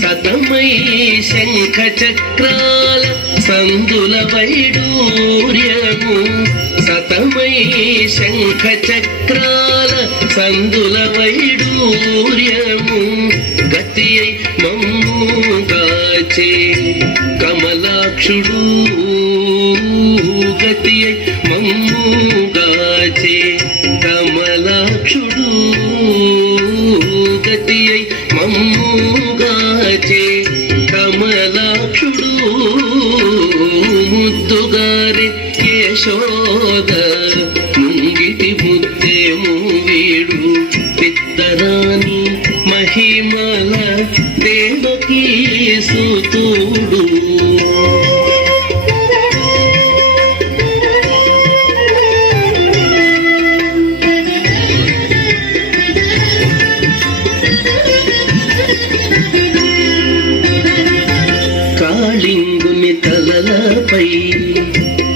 సతమై శంఖ చక్రాల సందుల వైడూర్యము సతమై శంఖ చక్రాల సందుల వైడూర్యము గతియై మమ్ముగాచే కమలాక్షుడు గతియై మమ్ముగాచే కమలాక్షుడు గతియై మమ్ముగాచే కమలాక్షుడు ముద్దుగారి యశోద ముంగిటి ముత్తేము వీడు పిత్తరాని మహిమల దేవకీ సుతుడు కాళింగుని తలలపై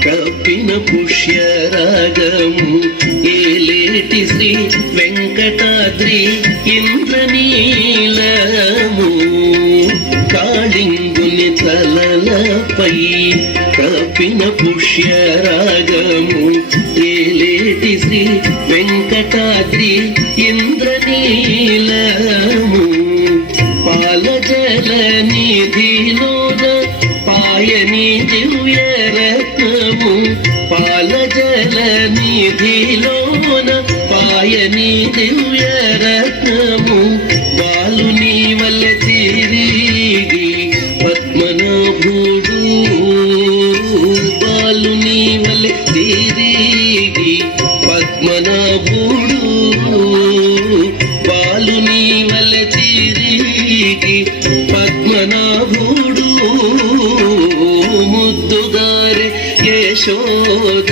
కప్పిన పుష్యరాగము ఏలేటి శ్రీ వెంకటాద్రి ఇంద్రనీలము కాళింగుని తలలపై కప్పిన పుష్యరాగము ఏలేటి శ్రీ వెంకటాద్రి ఇంద్రనీలము పాలజల నిధిలోన పాయని దివ్య రత్నము పాలజల నిధిలోన పాయని దివ్య రత్నము బాలుని వల్ల తిరిగి పద్మనాభుడు బాలుని వల్ల తిరిగి పద్మనాభుడు బాలుని వల్ల తిరిగి పద్మనాభుడు ముద్దుగారి యశోద